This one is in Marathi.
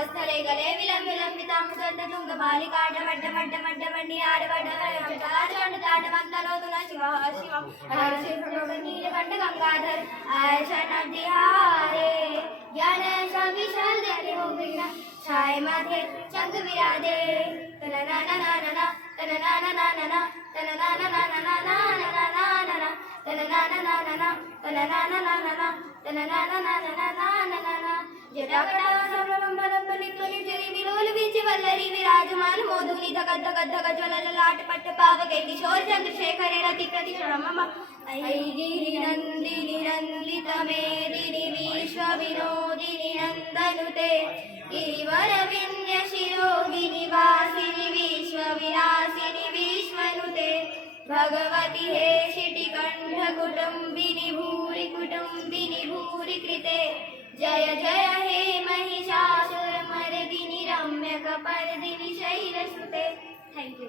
वक्षस्थले गले विलंबितामुदण्डतुङ्ग बालिकाढमड्डमड्डमड्डमण्डियाडवड्डचण्डताडमन्तनोतु न शिवः शिवं नीलकण्ठगङ्गाधर आयशनब्दिहारे ज्ञानशविशलदेहोभिघ्न छाय मध्ये चंग विराजे तननाननानना तननाननानना तननाननानना तननाननानना तननाननानना तननाननानना वल्लरी विराजमान मोदुनी धगत धगत धगत ज्वलल लाट पट्ट पावके किशोर चंद्रशेखरे रति प्रतिक्षण मम ऐगिरि नंदिनि नंदित मेदिनि विश्व विनोदिनि नंदनुते गिरिवर विन्य शिरोगिनि वासिनि विश्व विलासिनि विश्वनुते भगवती हे शिटिकण्ठ कुटुम्बिनि भूरि कृते जय जय हे महिषासुरमर्दिनि रम्यकपर्दिनि शैलसुते। Thank you.